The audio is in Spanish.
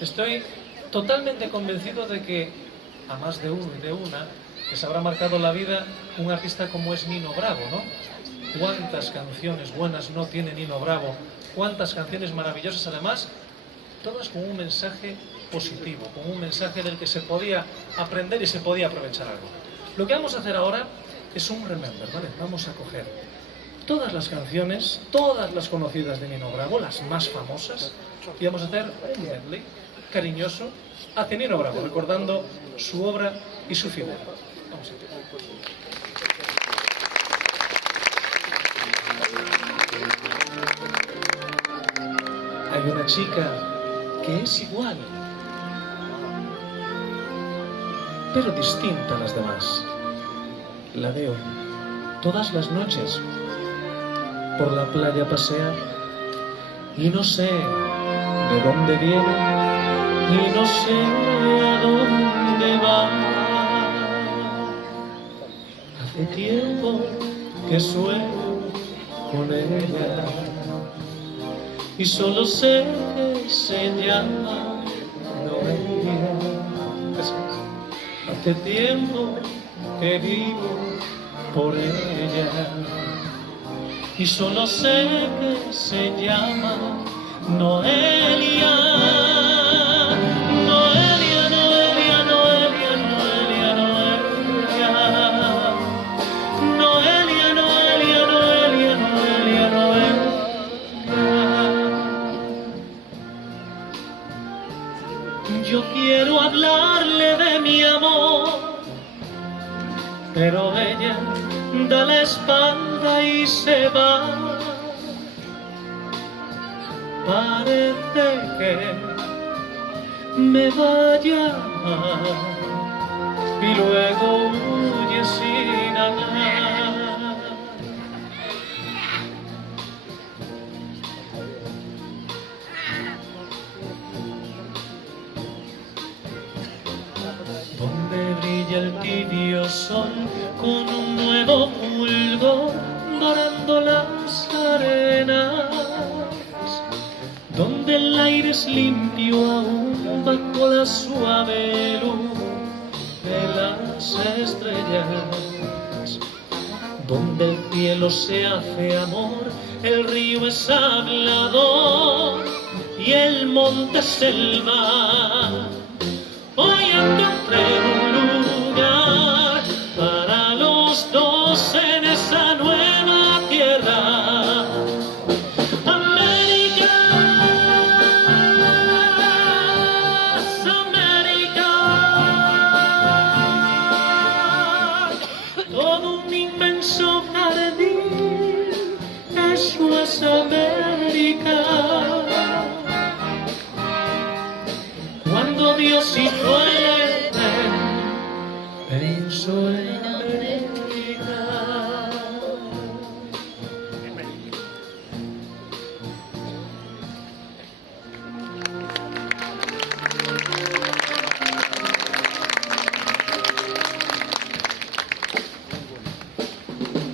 Estoy totalmente convencido de que a más de uno y de una les habrá marcado la vida un artista como es Nino Bravo, ¿no? Cuántas canciones buenas no tiene Nino Bravo, cuántas canciones maravillosas además, todas con un mensaje positivo, con un mensaje del que se podía aprender y se podía aprovechar algo. Lo que vamos a hacer ahora es un remember, ¿vale? Vamos a coger todas las canciones, todas las conocidas de Nino Bravo, las más famosas, y vamos a hacer un medley cariñoso hacia Nino Bravo, recordando su obra y su figura. Vamos a empezar. Hay una chica que es igual, pero distinta a las demás. La veo todas las noches por la playa pasear y no sé de dónde viene y no sé a dónde va. Hace tiempo que sueño con ella y solo sé que se llama Noelia. Hace tiempo que vivo por ella y solo sé que se llama Noelia. Noelia, Noelia, Noelia, Noelia, Noelia. Noelia, Noelia, Noelia, Noelia, Noelia. Yo quiero hablarle de mi amor, pero ella da la espalda y se va. Parece que me va a llamar y luego huye sin hablar. Donde brilla el tibio sol con un nuevo fulgor dorando las arenas, donde el aire es limpio aún bajo la suave luz de las estrellas, donde el cielo se hace amor, el río es hablador y el monte es selva. Hoy encontré un lugar para los dos en esa nueva tierra. Américas, América, todo un inmenso jardín, eso es América. Cuando Dios hizo el Edén, pensó en